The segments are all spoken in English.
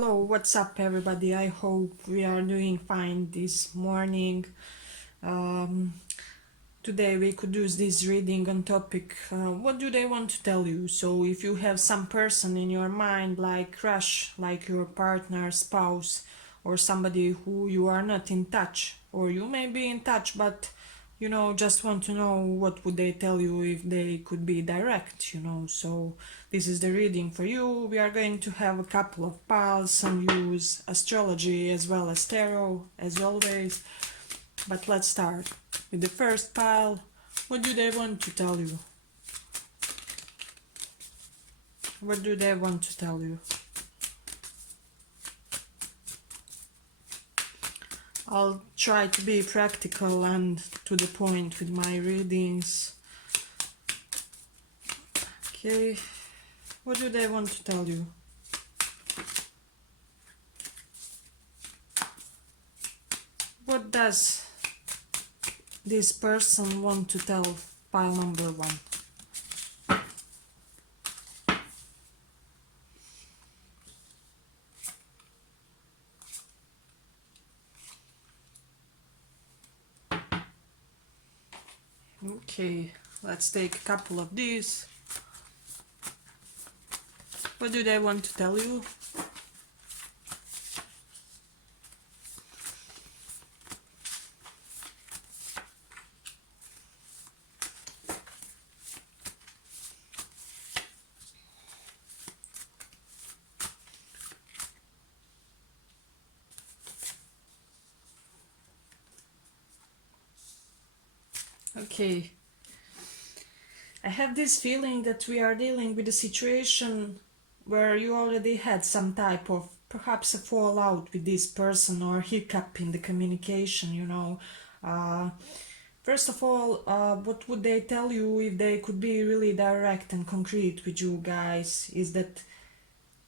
Hello, what's up, everybody? I hope we are doing fine this morning. Um, Today we could use this reading on topic what do they want to tell you. So if you have some person in your mind like crush, like your partner, spouse, or somebody who you are not in touch, or you may be in touch but just want to know what would they tell you if they could be direct. So this is the reading for you. We are going to have a couple of piles and use astrology as well as tarot as always. But let's start with the first pile. What do they want to tell you? What do they want to tell you? I'll try to be practical and to the point with my readings. Okay, what do they want to tell you? What does this person want to tell pile number one? Okay, let's take a couple of these. What do they want to tell you? Okay, I have this feeling that we are dealing with a situation where you already had some type of perhaps a fallout with this person or hiccup in the communication. Uh, First of all, what would they tell you if they could be really direct and concrete with you guys? Is that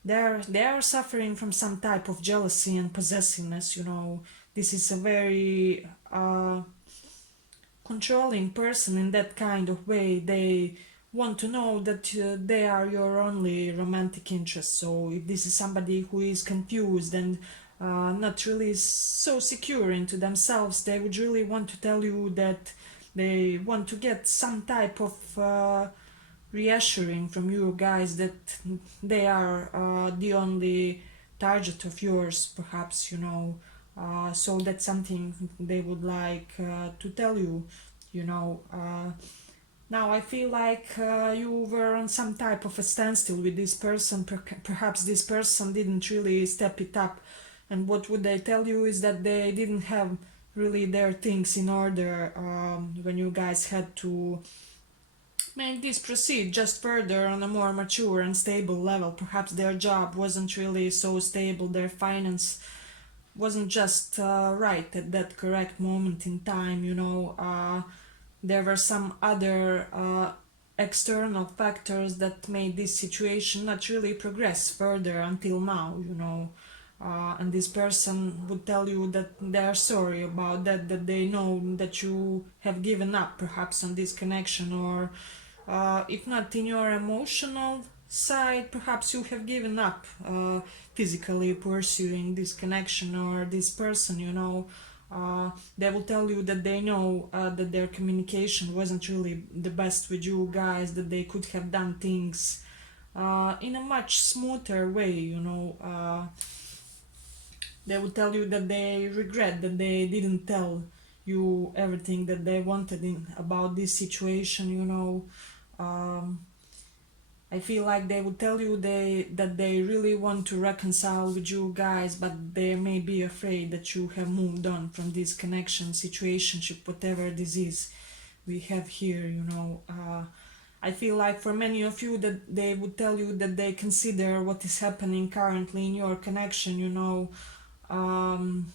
they are suffering from some type of jealousy and possessiveness. This is a very controlling person in that kind of way. They want to know that they are your only romantic interest. So if this is somebody who is confused and not really so secure into themselves, they would really want to tell you that they want to get some type of reassuring from you guys that they are the only target of yours, perhaps. So that's something they would like to tell you. Now I feel like you were on some type of a standstill with this person. Perhaps this person didn't really step it up, and what would they tell you is that they didn't have really their things in order when you guys had to make this proceed just further on a more mature and stable level. Perhaps their job wasn't really so stable, their finance wasn't just right at that correct moment in time. There were some other external factors that made this situation not really progress further until now. And this person would tell you that they're sorry about that they know that you have given up perhaps on this connection, or if not in your emotional side, perhaps you have given up physically pursuing this connection or this person. They will tell you that they know that their communication wasn't really the best with you guys, that they could have done things in a much smoother way. They will tell you that they regret that they didn't tell you everything that they wanted about this situation. um, I feel like they would tell you that they really want to reconcile with you guys, but they may be afraid that you have moved on from this connection, situationship, whatever this is we have here. I feel like for many of you that they would tell you that they consider what is happening currently in your connection, um,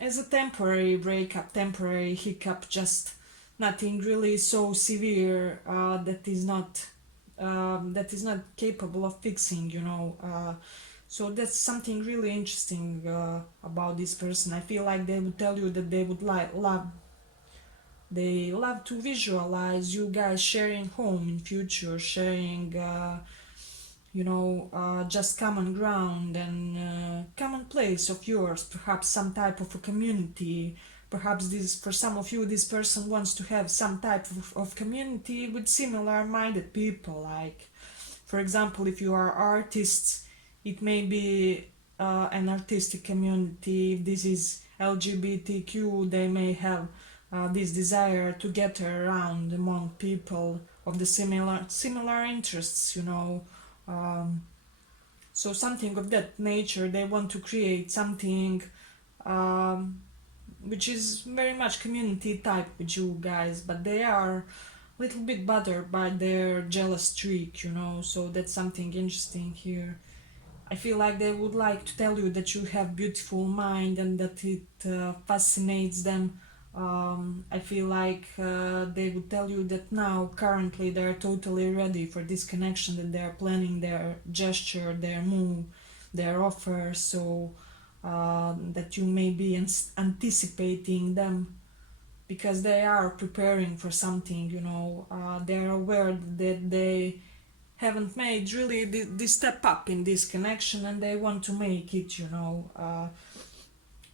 as a temporary breakup, temporary hiccup, just nothing really so severe that is not capable of fixing. So that's something really interesting about this person. I feel like they would tell you that they would love to visualize you guys sharing home in future, sharing just common ground and common place of yours, perhaps some type of a community. Perhaps this, for some of you, this person wants to have some type of community with similar minded people. Like, for example, if you are artists, it may be an artistic community. If this is LGBTQ, they may have this desire to get around among people of the similar interests, um, so something of that nature. They want to create something um, which is very much community type with you guys, but they are a little bit bothered by their jealous streak, so that's something interesting here. I feel like they would like to tell you that you have beautiful mind and that it fascinates them. I feel like they would tell you that now, currently, they're totally ready for this connection, that they're planning their gesture, their move, their offer, so that you may be anticipating them because they are preparing for something, they're aware that they haven't made really the step up in this connection and they want to make it,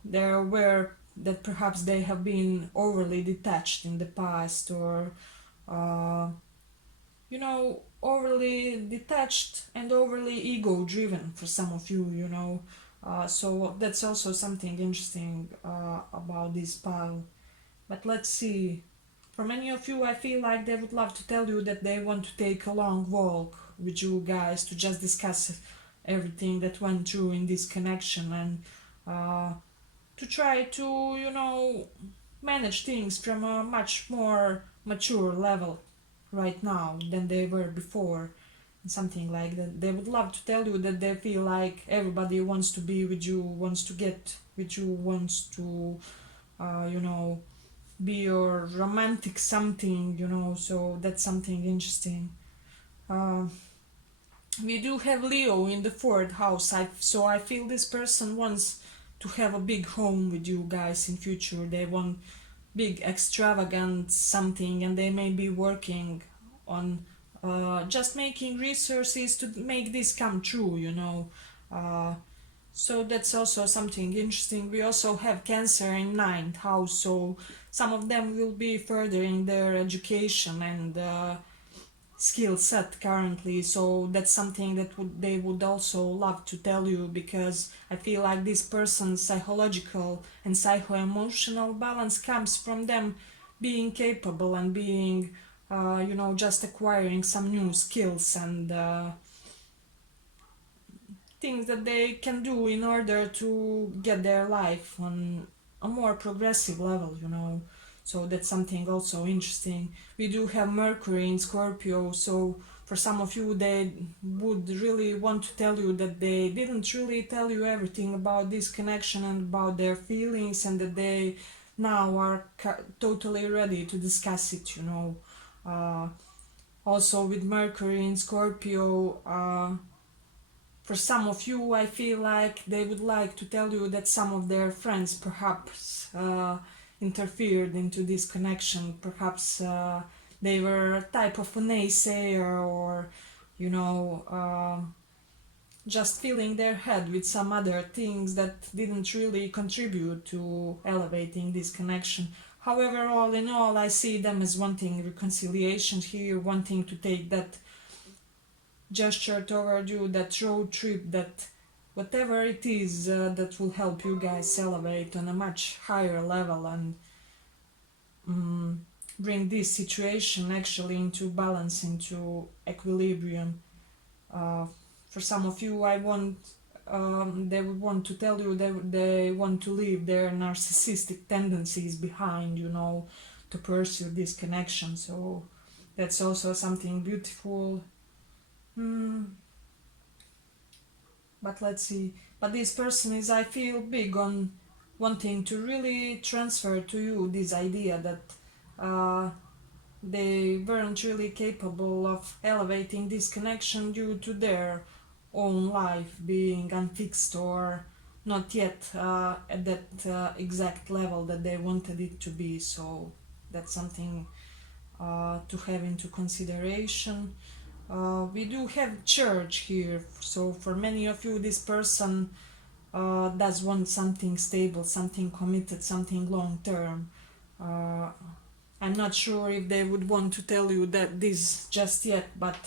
they're aware that perhaps they have been overly detached in the past, or uh, overly detached and overly ego driven for some of you, so that's also something interesting about this pile. But let's see. For many of you, I feel like they would love to tell you that they want to take a long walk with you guys to just discuss everything that went through in this connection and to try to, manage things from a much more mature level right now than they were before. Something like that. They would love to tell you that they feel like everybody wants to be with you, wants to get with you, wants to, you know, be your romantic something, so that's something interesting. Uh, we do have Leo in the fourth house, so I feel this person wants to have a big home with you guys in future. They want big extravagant something and they may be working on just making resources to make this come true, uh, so that's also something interesting. We also have Cancer in ninth house, so some of them will be furthering their education and skill set currently. So that's something that they would also love to tell you, because I feel like this person's psychological and psycho-emotional balance comes from them being capable and being, just acquiring some new skills and things that they can do in order to get their life on a more progressive level, So that's something also interesting. We do have Mercury in Scorpio, so for some of you, they would really want to tell you that they didn't really tell you everything about this connection and about their feelings, and that they now are totally ready to discuss it, Also, with Mercury in Scorpio, for some of you, I feel like they would like to tell you that some of their friends perhaps interfered into this connection. Perhaps they were a type of a naysayer, or, you know, just filling their head with some other things that didn't really contribute to elevating this connection. However, all in all, I see them as wanting reconciliation here, wanting to take that gesture toward you, that road trip, that whatever it is that will help you guys elevate on a much higher level and bring this situation actually into balance, into equilibrium. Uh, for some of you, they would want to tell you they want to leave their narcissistic tendencies behind, to pursue this connection. So that's also something beautiful. But let's see. But this person is, I feel, big on wanting to really transfer to you this idea that they weren't really capable of elevating this connection due to their own life being unfixed, or not yet at that exact level that they wanted it to be. So that's something to have into consideration. We do have church here, so for many of you, this person does want something stable, something committed, something long term. Uh, I'm not sure if they would want to tell you that this just yet, but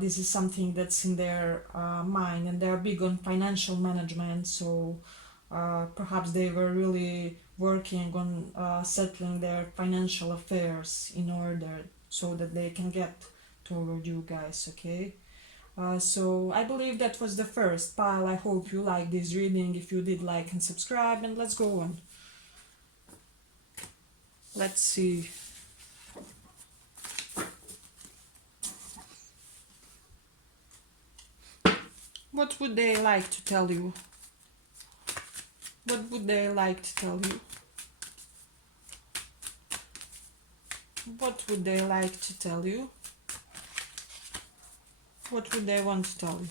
this is something that's in their mind, and they're big on financial management. So perhaps they were really working on settling their financial affairs in order so that they can get toward you guys. Okay. So I believe that was the first pile. I hope you like this reading. If you did, like and subscribe, and let's go on. Let's see. What would they like to tell you? What would they like to tell you? What would they like to tell you? What would they want to tell you?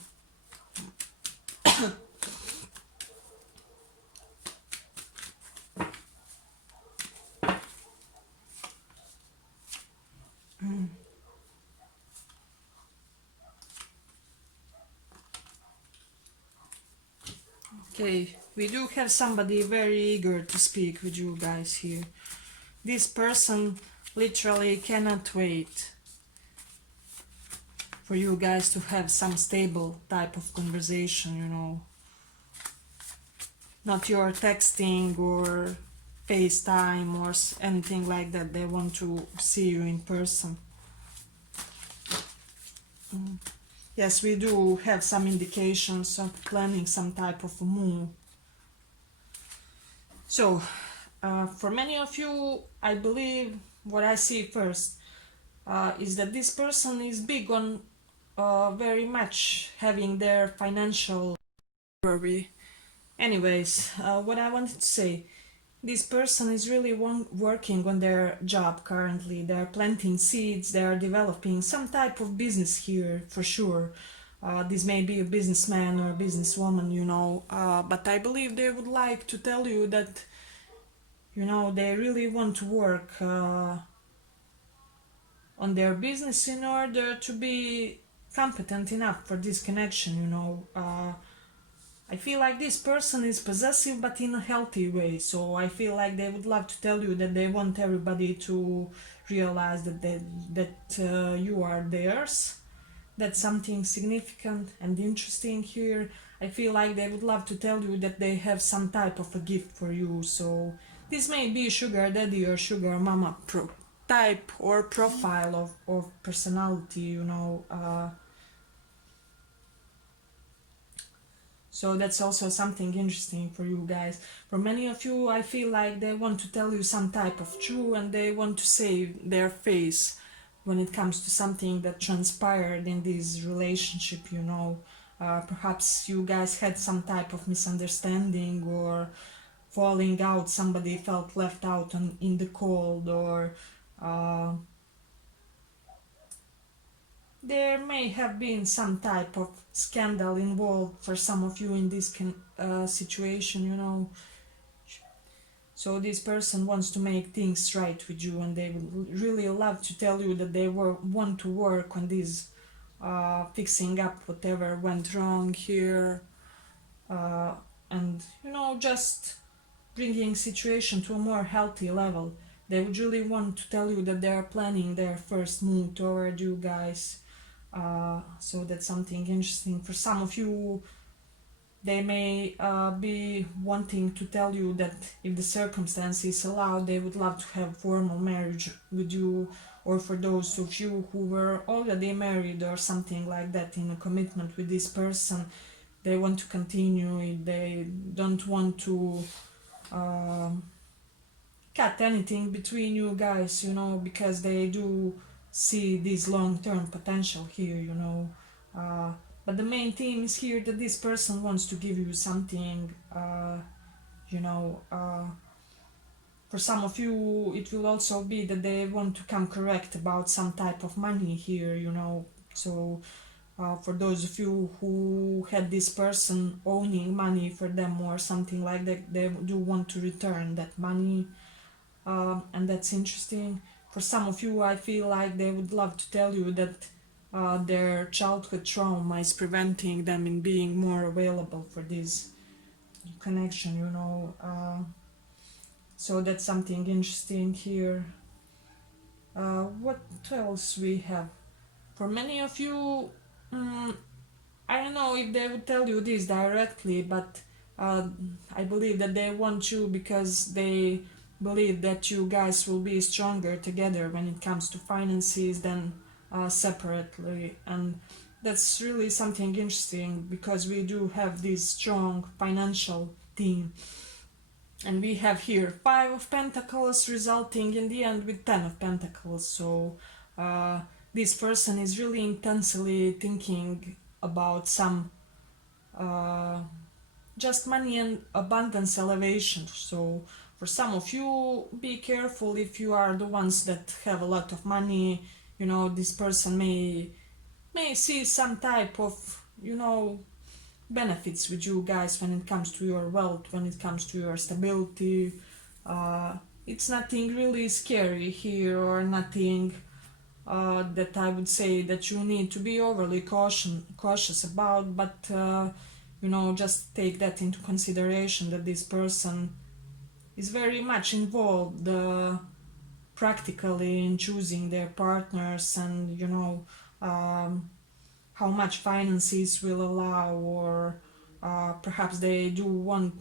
Okay, we do have somebody very eager to speak with you guys here. This person literally cannot wait for you guys to have some stable type of conversation, you know. Not your texting or FaceTime or anything like that. They want to see you in person. Yes, we do have some indications of planning some type of a move. So, for many of you, I believe what I see first is that this person is big on very much having their financial worry. Anyways, what I wanted to say, this person is really working on their job currently. They're planting seeds, they're developing some type of business here for sure. This may be a businessman or a businesswoman, you know, but I believe they would like to tell you that, you know, they really want to work on their business in order to be competent enough for this connection, you know. I feel like this person is possessive but in a healthy way, so I feel like they would love to tell you that they want everybody to realize that you are theirs. That's something significant and interesting here. I feel like they would love to tell you that they have some type of a gift for you, so this may be sugar daddy or sugar mama type or profile of personality, you know. So that's also something interesting for you guys. For many of you, I feel like they want to tell you some type of truth and they want to save their face when it comes to something that transpired in this relationship, you know. Perhaps you guys had some type of misunderstanding or falling out, somebody felt left out in the cold, or uh, there may have been some type of scandal involved for some of you in this situation, you know. So this person wants to make things right with you, and they would really love to tell you that they want to work on this, fixing up whatever went wrong here, and you know, just bringing situation to a more healthy level. They would really want to tell you that they are planning their first move toward you guys. So that's something interesting. For some of you, they may be wanting to tell you that if the circumstances allow, they would love to have formal marriage with you, or for those of you who were already married or something like that in a commitment with this person, they want to continue it. They don't want to cut anything between you guys, you know, because they do see this long-term potential here, you know. But the main theme is here that this person wants to give you something, you know. For some of you, it will also be that they want to come correct about some type of money here, you know. So for those of you who had this person owning money for them or something like that, they do want to return that money, and that's interesting. For some of you, I feel like they would love to tell you that their childhood trauma is preventing them in being more available for this connection, you know. So that's something interesting here. What else we have? For many of you, mm, I don't know if they would tell you this directly, but uh, I believe that they want you because they believe that you guys will be stronger together when it comes to finances than separately. And that's really something interesting because we do have this strong financial team. And we have here Five of Pentacles resulting in the end with Ten of Pentacles. So uh, this person is really intensely thinking about some uh, just money and abundance elevation. So for some of you, be careful if you are the ones that have a lot of money. You know, this person may see some type of, you know, benefits with you guys when it comes to your wealth, when it comes to your stability. uh, it's nothing really scary here, or nothing that I would say that you need to be overly cautious about, but you know, just take that into consideration, that this person is very much involved practically in choosing their partners, and you know, how much finances will allow, or perhaps they do want,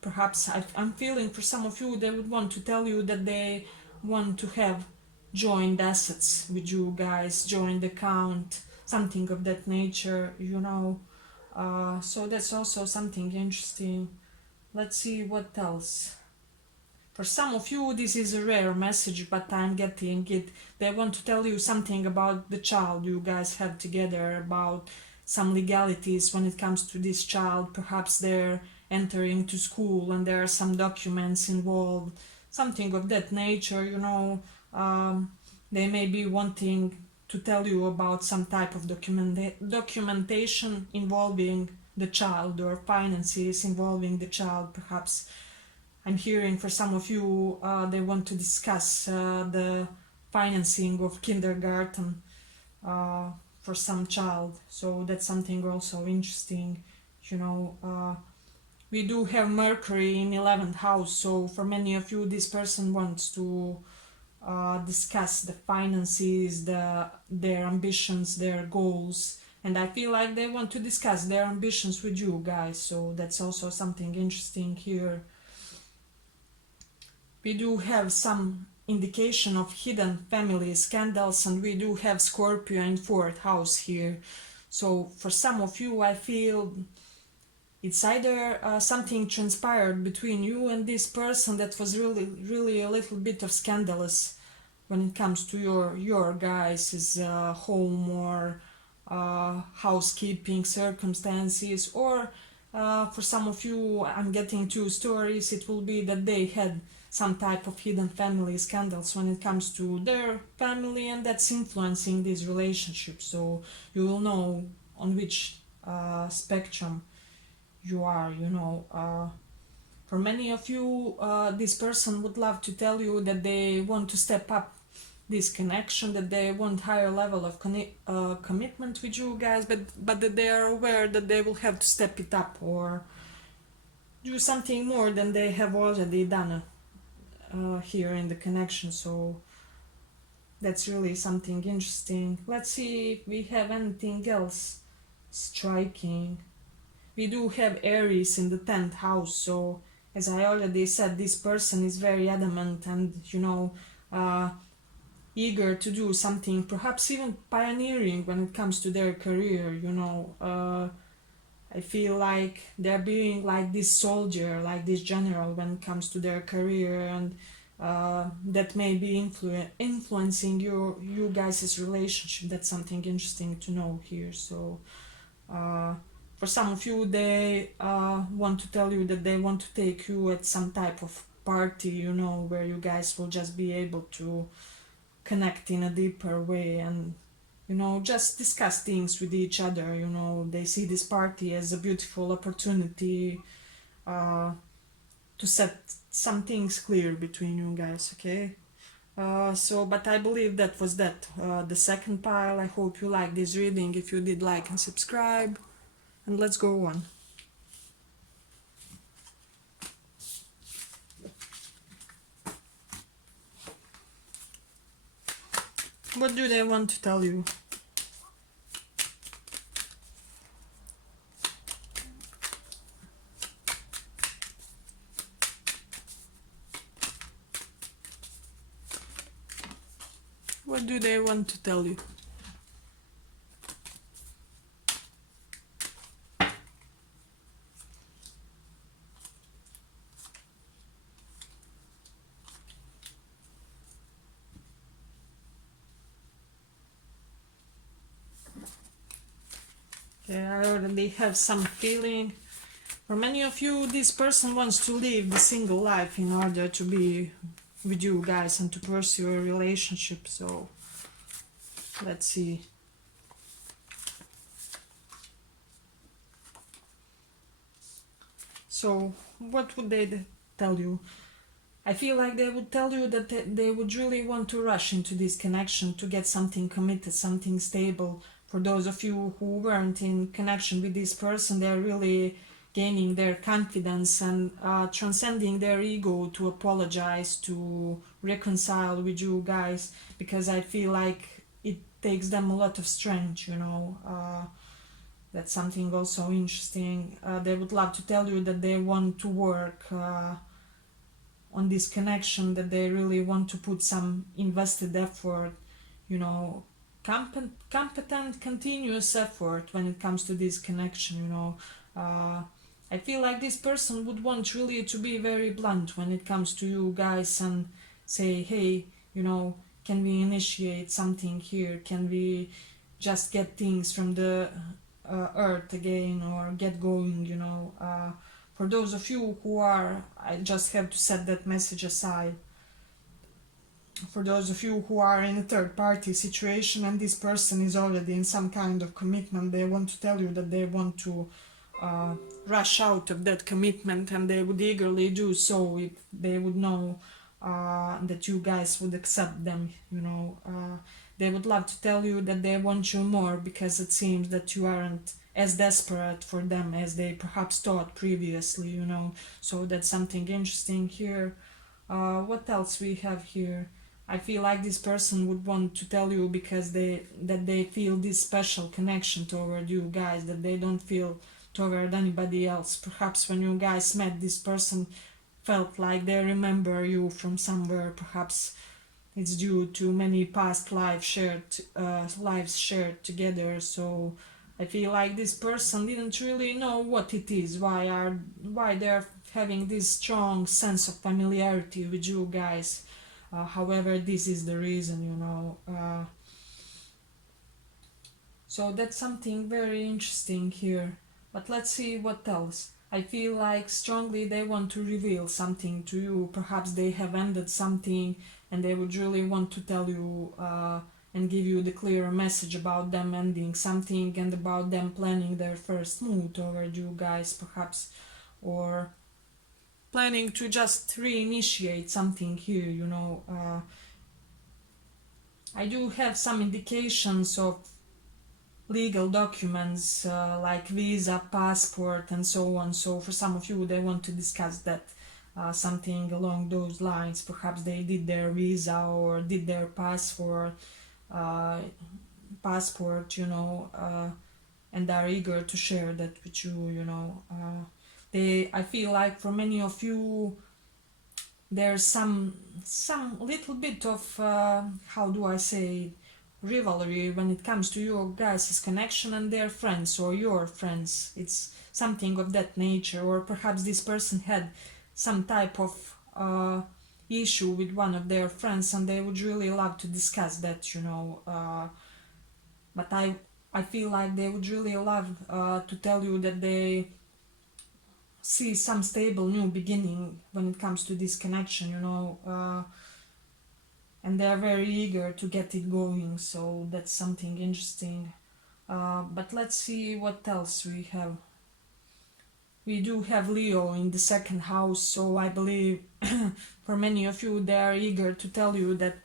perhaps I'm feeling for some of you they would want to tell you that they want to have joint assets with you guys, joint account, something of that nature, you know. So that's also something interesting. Let's see what else. For some of you, this is a rare message, but I'm getting it. They want to tell you something about the child you guys have together, about some legalities when it comes to this child. Perhaps they're entering to school and there are some documents involved, something of that nature, you know. Um, they may be wanting to tell you about some type of documentation involving the child, or finances involving the child, perhaps. I'm hearing for some of you, they want to discuss the financing of kindergarten for some child. So that's something also interesting. You know, we do have Mercury in 11th house. So for many of you, this person wants to discuss the finances, their ambitions, their goals. And I feel like they want to discuss their ambitions with you guys. So that's also something interesting here. We do have some indication of hidden family scandals, and we do have Scorpio in 4th house here. So for some of you, I feel it's either something transpired between you and this person that was really a little bit of scandalous when it comes to your guys' home, or housekeeping circumstances, or for some of you, I'm getting two stories. It will be that they had some type of hidden family scandals when it comes to their family, and that's influencing this relationship. So you will know on which spectrum you are, you know. For many of you, this person would love to tell you that they want to step up this connection, that they want higher level of commitment with you guys, but that they are aware that they will have to step it up, or do something more than they have already done here in the connection. So that's really something interesting. Let's see if we have anything else striking. We do have Aries in the 10th house. So as I already said, this person is very adamant and, you know, eager to do something, perhaps even pioneering when it comes to their career, you know. I feel like they're being like this soldier, like this general when it comes to their career, and that may be influencing you guys' relationship. That's something interesting to know here. So for some of you, they want to tell you that they want to take you at some type of party, you know, where you guys will just be able to connect in a deeper way, and you know, just discuss things with each other. You know, they see this party as a beautiful opportunity to set some things clear between you guys. Okay, But I believe that was that. The second pile. I hope you like this reading. If you did, like and subscribe. And let's go on. What do they want to tell you? What do they want to tell you? Okay, I already have some feeling. For many of you, this person wants to live the single life in order to be with you guys and to pursue a relationship. So let's see. So what would they tell you? I feel like they would tell you that they would really want to rush into this connection to get something committed, something stable. For those of you who weren't in connection with this person, they're really gaining their confidence and transcending their ego to apologize, to reconcile with you guys, because I feel like it takes them a lot of strength, you know. That's something also interesting. They would love to tell you that they want to work on this connection, that they really want to put some invested effort, you know, competent, continuous effort when it comes to this connection, you know. I feel like this person would want really to be very blunt when it comes to you guys and say, hey, you know, can we initiate something here? Can we just get things from the earth again or get going, you know? For those of you who are, I just have to set that message aside. For those of you who are in a third party situation and this person is already in some kind of commitment, they want to tell you that they want to uh, rush out of that commitment, and they would eagerly do so if they would know that you guys would accept them, you know. They would love to tell you that they want you more because it seems that you aren't as desperate for them as they perhaps thought previously, you know. So that's something interesting here. What else we have here? I feel like this person would want to tell you because they feel this special connection toward you guys that they don't feel toward anybody else. Perhaps when you guys met, this person felt like they remember you from somewhere. Perhaps it's due to many past lives shared together. So I feel like this person didn't really know what it is, why they're having this strong sense of familiarity with you guys. However, this is the reason, you know. So that's something very interesting here. But let's see what else. I feel like strongly they want to reveal something to you. Perhaps they have ended something and they would really want to tell you and give you the clear message about them ending something and about them planning their first move toward you guys, perhaps, or planning to just reinitiate something here, you know. I do have some indications of legal documents like visa, passport, and so on. So for some of you, they want to discuss that, something along those lines. Perhaps they did their visa or did their uh, passport, you know, and are eager to share that with you. You know, I feel like for many of you, there's some little bit of how do I say, rivalry when it comes to your guys' connection and their friends or your friends. It's something of that nature, or perhaps this person had some type of issue with one of their friends and they would really love to discuss that, you know. But I feel like they would really love to tell you that they see some stable new beginning when it comes to this connection, you know, and they're very eager to get it going. So that's something interesting. But let's see what else we have. we do have Leo in the second house, so I believe for many of you they are eager to tell you that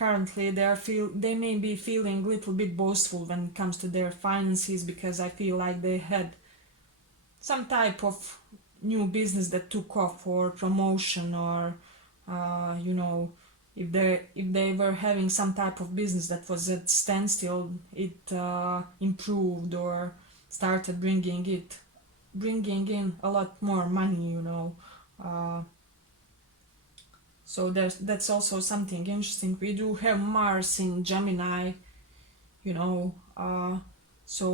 currently they may be feeling a little bit boastful when it comes to their finances, because I feel like they had some type of new business that took off, or promotion, or if they were having some type of business that was at standstill, it improved or started bringing in a lot more money, uh, so that's also something interesting. We do have Mars in Gemini, you know so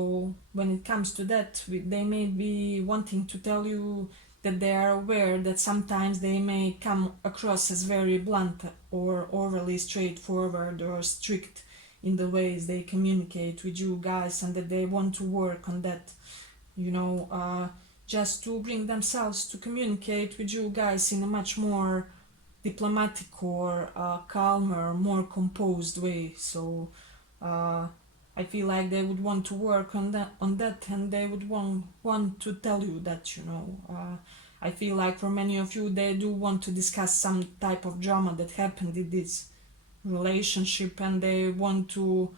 when it comes to that, they may be wanting to tell you that they are aware that sometimes they may come across as very blunt or overly straightforward or strict in the ways they communicate with you guys, and that they want to work on that, just to bring themselves to communicate with you guys in a much more diplomatic or calmer, more composed way. So I feel like they would want to work on that, and they would want to tell you that, I feel like for many of you, they do want to discuss some type of drama that happened in this relationship, and they want to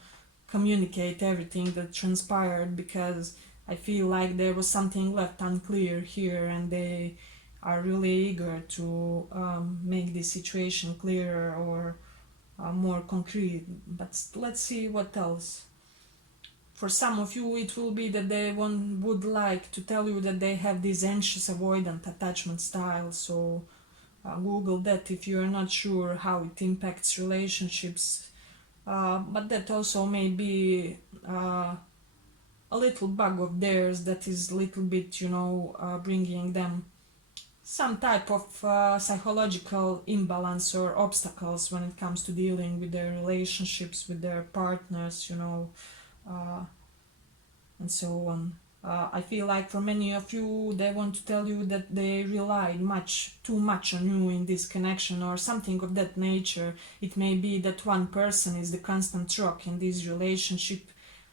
communicate everything that transpired, because I feel like there was something left unclear here, and they are really eager to make this situation clearer or more concrete. But let's see what else. For some of you, it will be that they would like to tell you that they have this anxious avoidant attachment style. So Google that if you are not sure how it impacts relationships. But that also may be a little bug of theirs that is a little bit, bringing them some type of psychological imbalance or obstacles when it comes to dealing with their relationships with their partners, and so on. I feel like for many of you, they want to tell you that they relied too much on you in this connection, or something of that nature. It may be that one person is the constant rock in this relationship,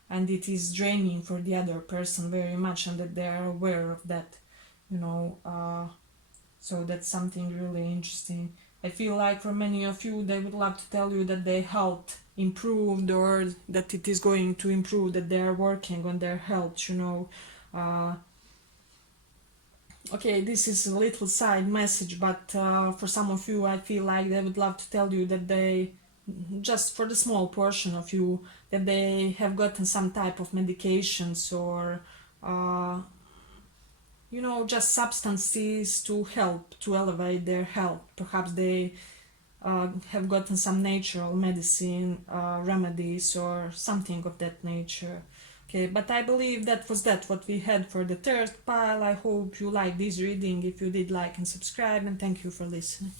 and it is draining for the other person very much, and that they are aware of that, so that's something really interesting. I feel like for many of you, they would love to tell you that their health improved, or that it is going to improve, that they are working on their health, Okay, this is a little side message, but for some of you, I feel like they would love to tell you that they, just for the small portion of you, that they have gotten some type of medications or just substances to help to elevate their health. Perhaps they have gotten some natural medicine remedies or something of that nature. Okay, but I believe that was what we had for the third pile. I hope you liked this reading. If you did, like and subscribe, and thank you for listening.